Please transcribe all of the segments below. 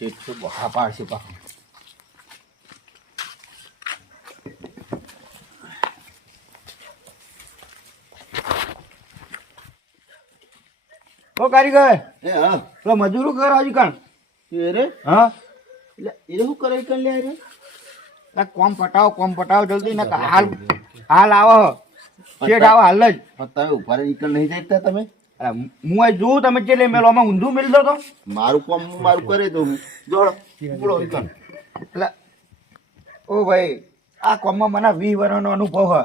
શેઠ તો બહા પાડશે પાછું. ઓ કારીગર એ હા પેલો મજૂરો કર હજી કાણ એ રે હા એટલે એ શું કરે કર લે રે કોમ પટાવો જલ્દી ને હાલ આવો શેઠ આવો હાલ જ તમે ઉભા રહી નીકળ નહીં જાય તમે અરે હું આ જોઉં તમે ચેલે મેલો આમાં ઊંધું મેળ દો તો મારું કામ હું મારું કરે તો હું જોડો બોલો નીકળ એટલે ઓ ભાઈ આ કોમમાં મને 20 વર્ષનો અનુભવ હ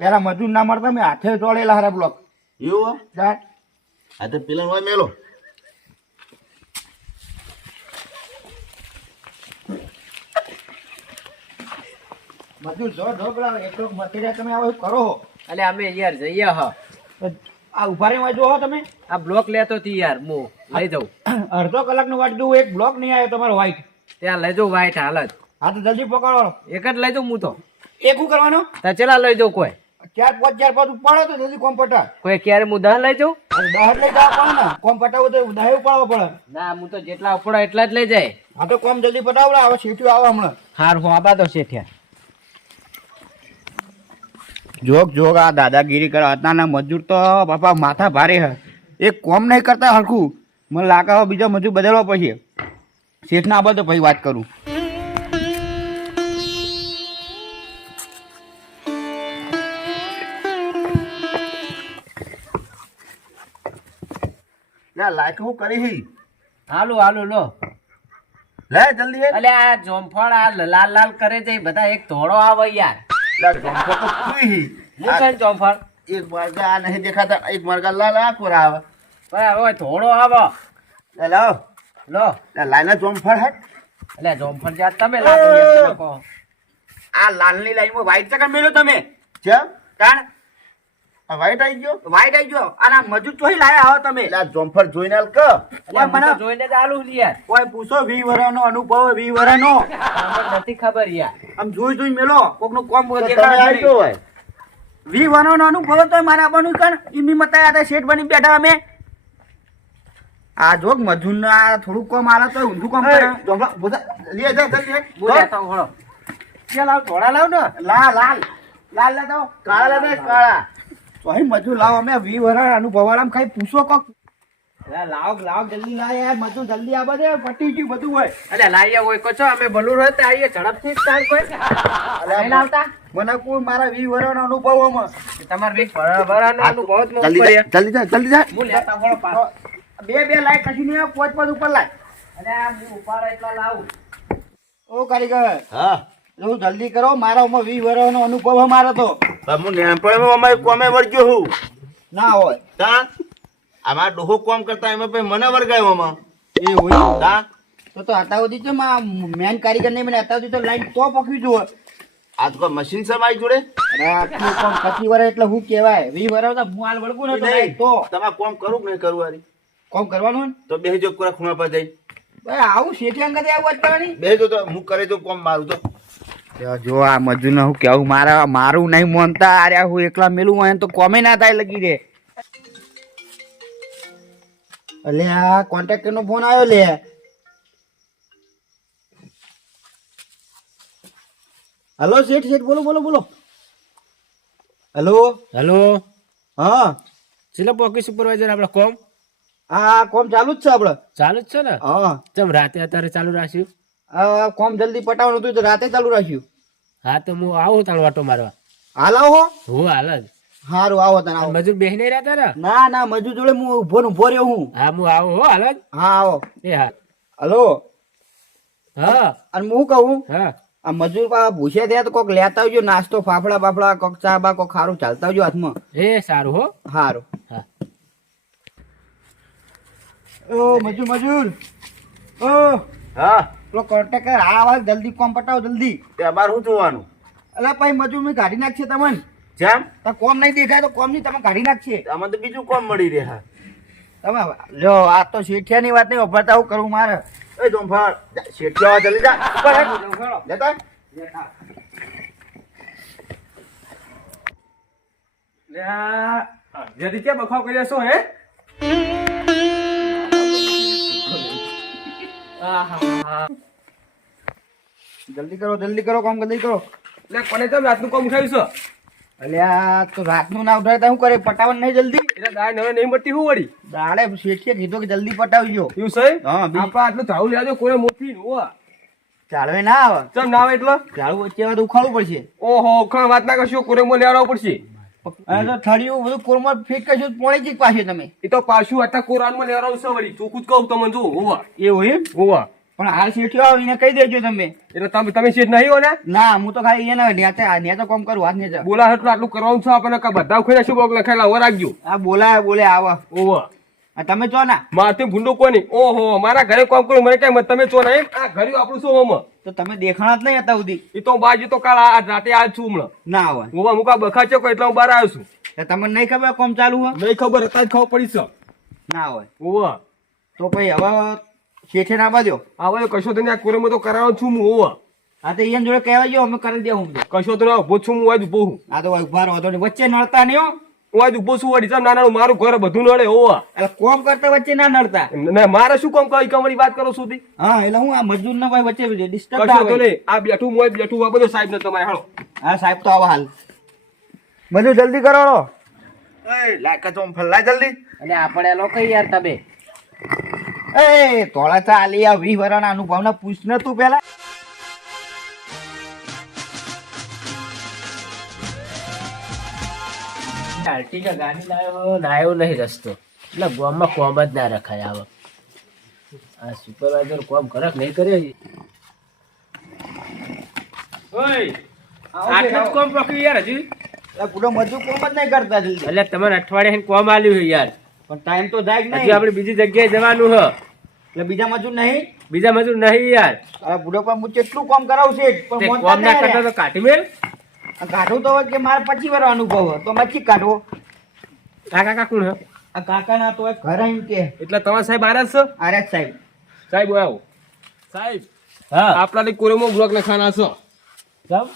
પેલા મજૂર ના મળતા મેં હાથે ચોળેલા હારા બ્લોક એવું જાય આ તો પેલા હોય મેલો મજૂર જો પેલા એટલો મટીરિયલ તમે આવો કરો હો અલે અમે યાર જઈએ હ આ ઉભા રહી જો હો તમે આ બ્લોક લેતો હતી યાર હું લઈ જાઉં અડધો કલાકનો વાટ જોઉં એક બ્લોક નહીં આવ્યો તમારો વ્હાઈટ ત્યાં લઈ જાઉં વાઈટ હાલત હા તો જલ્દી પકડો એક જ લઈ જાઉં હું તો એક શું કરવાનો ત્યાં ચેલા લઈ જાઉં કોઈ 4-5 ઉપાડો તો જલ્દી કોમ પટા કોઈ ક્યારે હું 10 લઈ જાઉં અરે 10 લઈ જવા પડે ને કોમ પટાવું તો 10 ઉપાડવો પડે ના હું તો જેટલા ઉપડો એટલા જ લઈ જાય હા તો કોમ જલ્દી પટાવડે હવે સીટ્યું આવે હમણાં હાર હું આબા તો શેઠિયા જોક આ દાદાગીરી કરે અત્યારના મજૂર તો બાપા માથા ભારે હે એક કોમ નહીં કરતા હરખું મને લાગે હવે બીજો મજૂર બદલવા પછી શેઠના આબા તો પછી વાત કરું લે લાઈક હું કરી હી હાલો લો લે જલ્દી હે અલે આ જોમફળ આ લાલ લાલ કરે છે બધા એક ધોળો આવે યાર લે જમકો તો ફ્રી હી હું કઈ જોમફળ એક માર્ગા આ નહીં દેખાતા એક માર્ગા લાલ આ કોરા આવે ભાઈ હવે ધોળો આવે લે લો લો લે લાઈના જોમફળ હે એટલે જોમફળ જ્યાં તમે લાગો યાર તમે કહો આ લાલની લાઈનમાં વ્હાઈટ ચકન મેલ્યો તમે કેમ કારણ આ વાઈટ આવી ગયો વ્હાઈટ આવી ગયો અને આ મજૂર ચોહી લાયા આવો તમે લે જોમફળ જોઈને હાલ ક એટલે મને જોઈને જ આલું છે યાર કોઈ પૂછો 20 વર્ષનો અનુભવ 20 વર્ષનો અમને નથી ખબર યાર આમ જોઈ મેલો કોકનું કોમ તો તમે આવી ગયો હોય 20 વર્ષનો અનુભવ તો મારા બનું કણ એમની મતાયા હતા શેઠ બની બેઠા અમે આ જોક મજૂર ના થોડું કોમ આલે તો ઊંધું કોમ કરે જોમફળ બોધા લે જા જલ્દી હે હું લેતા હું હળો કે લાવ ધોળા લાવ ને લાલ લે દો કાળા લે કાળા તો અહીં મજૂર લાવો અમે 20 વર્ષ અનુભવ વાળામાં ખાઈ પૂછો કોક લાવ જલ્દી લાવ યાર મજૂર જલ્દી આવા દે પટી ગયું બધું હોય અલે લાયા હોય કચો અમે બલુર હોય તો આઈએ ઝડપથી સ્ટાર્ટ કોઈ લઈને આવતા મને કોઈ મારા 20 વર્ષનો અનુભવમાં તમાર વેક ભરાનો અનુભવ જ જલ્દી જા જલ્દી જા હું લેતા હળો પાછો બે લાઈટ કશી નહીં પોચ ઉપર લાય અલે આ હું ઉપાડ એટલા લાવું ઓ કારીગર હા જો જલ્દી કરો મારા 20 વર્ષનો અનુભવ હે મારો તો હું નેણપણમાં અમારે કોમે વળગ્યો હું ના હોય તા અમાર ડોહો કોમ કરતા એમાં પછી મને વળગાયો આમાં એ હોય તા તો હતા સુધી તો મેન કારીગર નહીં મને હતા સુધી તો લાઈટ તો પકવી જુઓ આ તો કોઈ મશીન છે મારી જોડે અરે આટલું કોમ 25 વર્ષ એટલે હું કહેવાય 20 વર્ષ તો હું હાલ વળગું ને તો લાઈટ તો તમારે કોમ કરું કે નહીં કરવું વારી કોમ કરવાનું ને તો બેહજો કોરા ખૂણા પર જઈ ભાઈ આવું શેઠી અંગતે આવું વાત કરવાની બેહજો તો હું કરે તો કોમ મારું તો જો આ મજૂર હું કેવું મારું નહીં મોનતા અરે હું એકલા મેલું હોય તો કોમે ના થાય લગી રે અલે આ કોન્ટ્રાક્ટર નો ફોન આવ્યો લે હેલો શેઠ બોલો હેલો હા ચિલા પોકી સુપરવાઇઝર આપણે કોમ આ કોમ ચાલુ જ છે આપડે ચાલુ જ છે ને હા ચમ રાતે અત્યારે ચાલુ રાખ્યું આ કોમ જલ્દી પટાવવાનું હતું તો રાતે ચાલુ રાખ્યું હા તો હું આવું તાણ વાટો મારવા હાલ આવો હું હાલ જ હારું આવો તને આવો મજૂર બેહી નહીં રહેતા ને ના મજૂર જોડે હું ઉભો રહ્યો હું હા હું આવું હો હાલ જ હા આવો એ હા હલો હા અને હું કહું હા આ મજૂર પા ભૂસ્યા થયા તો કોક લેતા આવજો નાસ્તો ફાફડા બાફડા કોક ચા બા કોક ખારું ચાલતા આવજો હાથમાં એ સારું હો હારું હા ઓ મજૂર ઓ હા પેલો કોન્ટ્રાક્ટર આ આવા જલ્દી કોમ પટાવો જલ્દી તે અમારે શું જોવાનું અલા પછી મજૂર મેં કાઢી નાખશે તમને જેમ તો કોમ નહીં દેખાય તો કોમ નહીં તમે કાઢી નાખશે આમાં તો બીજું કોમ મળી રહ્યા તમે જો આ તો શેઠિયાની વાત નહીં ઉભરતા હું કરું મારે એ જોમફળ શેઠિયા જલ્દી જા ઉપર હે લેતા જલ્દી ક્યાં બખાવ કર્યા છો હે આહાહા. જલ્દી કરો કામ જલ્દી કરો. લે કોને તો રાતનું કામ ઉઠાવ્યું છે? અલ્યા તો રાતનું ના ઉઠાય તો શું કરે પટાવન નહીં જલ્દી. એટલે દાળ નવે નહીં મળતી હું વળી દાડે શેઠીએ કીધું કે જલ્દી પટાવજો. એવું છે? હા, આપણે આટલું ધાવું લેજો કોઈ મોટી નું હોવા. ચાલવે ના આવે. ચમ ના આવે એટલે? ઝાડુ વચ્ચે આવે તો ઉખાડવું પડશે. ઓહો ઓખણ વાત ના કરશો કોરેમો લેવડાવવું પડશે. અને તો થળિયું બધું કોરમાં ફિટ કરશું તો પોણી જ પાછું તમે. એ તો પાછું આટલા કોરાનમાં લેવડાવું છે વળી ચોખ્ખું જ કહું તમને જો હોવા એવું એમ હોવા. પણ હાલ શેઠિયો આવીને કહી દેજો તમે. એટલે તમે શેઠ નહીં હો ને? ના હું તો ખાલી એને ન્યા તો કામ કરું હાથ ને. બોલા એટલું આટલું કરવાનું છે આપણને કા બધા ઉખાડ્યા શું બોક લખાયેલા હવે રાખજો. આ બોલે આવા. ઓવા તમે ચો ના મારથી ભૂંડો કોઈ નહીં. ઓહો મારા ઘરે કામ કર્યું મને કઈ તમે ચો ના એમ? આ ઘરે આપણું શું હમ તો તમે દેખાણા જ નહીં હતા સુધી. એ તો બાજુ તો કાલ આ રાતે આજ છું હમણાં. ના આવે હું મુકા બખા છે એટલે હું બહાર આવ્યો છું. તમને નહીં ખબર કોમ ચાલુ હોય. નહીં ખબર હતા જ ખબર પડી છે. ના હોય ઓવા તો પછી હવે શેઠે ના બાજ્યો. હવે કશો તો નહીં આ કોરેમો તો કરાવો છું હું ઓવા. હા તો એને જોડે કહેવા જો અમે કરી દેવું બધું. કશો તો ના ઉભો છું હું આજ ઉભો હું. આ તો ઉભા રહો તો વચ્ચે નડતા નહીં હો. હું આજ ઉભો છું વળી ના નાનું મારું ઘર બધું નડે ઓવા. એટલે કોમ કરતા વચ્ચે ના નડતા. ના મારે શું કામ કઈ કમરી વાત કરો સુધી? હા એટલે હું આ મજદૂર ના ભાઈ વચ્ચે ડિસ્ટર્બ કશો તો નહીં આ બેઠું મોય બેઠું આ બધો સાહેબ ને તમારે હાલો. હા સાહેબ તો આવા હાલ બધું જલ્દી કરો. લાયકા તો ફલ્લા જલ્દી. એટલે આપણે લોકો યાર તમે એ થોડા ચાલી આ 20 વર્ષના અનુભવના પૂછ ને તું પેલા. આર્ટિકા ગાડી લાવ્યો નહીં રસ્તો એટલે ગામમાં કોમ જ ના રખાય આવે. આ સુપરવાઇઝર કોમ કરે કે નહીં કરે? આટલું જ કોમ પકડી યાર હજી. એટલે પૂરો મજૂર કોમ જ નહીં કરતા જલ્દી. એટલે તમારે અઠવાડિયે કોમ આલ્યું છે યાર. પણ ટાઈમ તો જાય જ હજી નહીં. આપણે બીજી જગ્યાએ જવાનું હ. એટલે બીજા મજૂર નહીં. બીજા મજૂર નહીં યાર. અરે બુડો પણ હું કેટલું કામ કરાવું છે તે પણ કોમ ના કરતા તો કાઢી મેલ. કાઢું તો હોય કે મારે 25 વર્ષ અનુભવ હોય તો મચ્છી કાઢવો. કાકા કાકું હ. આ કાકા ના તો હોય ઘર આવીને કે એટલે તમારા સાહેબ આર્યા છે? અરે સાહેબ સાહેબ આવો સાહેબ હા આપણા કોરેમો બ્લોક લખાના છે. ચમ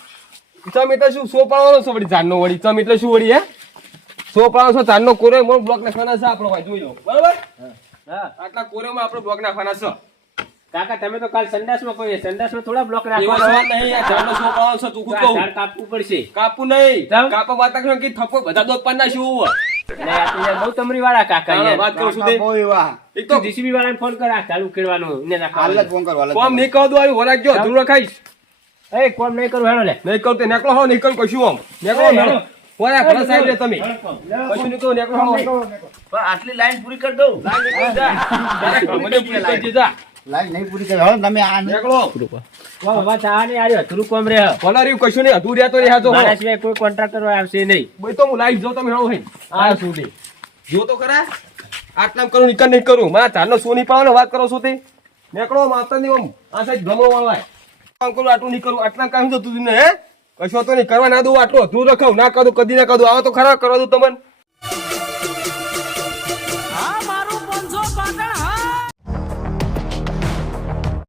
ચમ એટલે શું સો પાડવાનો છે વળી જાનનો વળી ચમ એટલે શું વળી હે સો પાડવાનો છે જાનનો કોરેમો બ્લોક લખાના છે આપણો ભાઈ જોઈ લો બરાબર. હા આટલા કોરેમો આપણે બ્લોક નાખવાના છે. કાકા તમે તો કાલ સંડાસમાં કોઈ સંડાસમાં થોડા બ્લોક એવો રાખવાનો. સવાલ નહીં આ જાનનો સો પાડવાનો છે તું ખુદ કહું ઝાડ કાપવું પડશે. કાપું નહીં ચમ? કાપા વાત કરો કે થપ્પો બધા દોત પાડ નાખ્યું. એટલે આ તો યાર બહુ તમરી વાળા કાકા હા, યાર. વાત કરું છું તે. કાકા બહુ એવા. એક તો જીસીબી વાળાને ફોન કર આ ચાલુ ઉકેલવાનું ને હાલ જ નાખવાનું. ફોન કરો હાલ જ કોમ નહીં કહો દો આવી વરાગ જો ધૂળ ખાઈશ એ કોમ નહીં કરું હેડો લે. નહીં કહું તે નેકળો હો નહીં કહું કશું આમ નેકળો એ, નેકળો હેડો. ઓય ભલા સાહેબ રે તમે હેડો. કશું નહીં કહું નેકળો હો પણ આટલી લાઈન પૂરી કરી દઉં. મને પૂરી કરી દીધા લાઈન નહીં પૂરી કરી હવે તમે આ નહીં. નેકળો વાહ, વાહ, ચા નહીં આવ્યો થોડું કોમ રે હ. ભલા રહ્યું કશું નહીં અધૂર રહ્યા તો રહ્યા તો મારા સિવાય કોઈ કોન્ટ્રાક્ટર આવશે નહીં. ભાઈ તો હું લાઈવ જો તમે હેડો હઈ આ સુધી જો તો ખરા આટલામ કરું નિકર નહીં કરું મારા ચારનો સો નહીં પાડવાનો વાત કરો છો તે નેકળો માતા નહીં આમ આ સાઈડ ગમો વાળવાય કામ કરું આટલું નહીં કરું આટલા કામ જતું ને હે કશો તો નહીં કરવા ના દઉં આટલું અધૂર રખાવ ના કરું કદી ના કરું આવો તો ખરા કરવા દઉં તમને